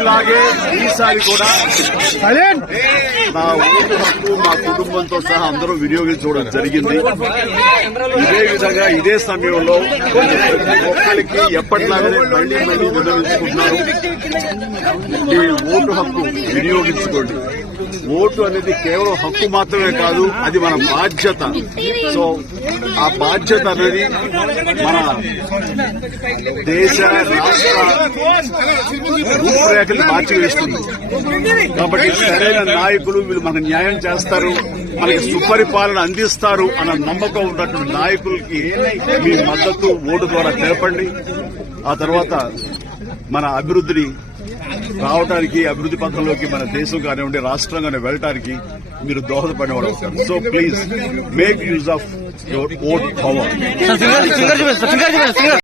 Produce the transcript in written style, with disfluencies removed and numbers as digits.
ఇలాగే ఈసారి కూడా నా ఓటు హక్కు మా కుటుంబంతో సహా అందరూ వినియోగించుకోవడం జరిగింది. ఇదే విధంగా ఇదే సమయంలో ప్రతి ఒక్కరికి ఎప్పటిలాగానే మళ్లీ వినియోగించుకుంటున్నారు. ఈ ఓటు హక్కు వినియోగించుకోండి. ఓటు అనేది కేవలం హక్కు మాత్రమే కాదు, అది మన బాధ్యత. సో ఆ బాధ్యత అనేది మన దేశ రాష్ట్ర రూపురేఖలు మార్చివేస్తుంది. కాబట్టి సరైన నాయకులు వీళ్ళు మనకు న్యాయం చేస్తారు, మనకి సుపరిపాలన అందిస్తారు అన్న నమ్మకం ఉన్నటువంటి నాయకులకి మీ మద్దతు ఓటు ద్వారా తెలపండి. ఆ తర్వాత మన అభివృద్ధిని రావడానికి, అభివృద్ధి పథంలోకి మన దేశం కానివ్వండి, రాష్ట్రం కానీ వెళ్ళటానికి మీరు దోహదపడేవాడు అవుతారు. So please make use of your vote power.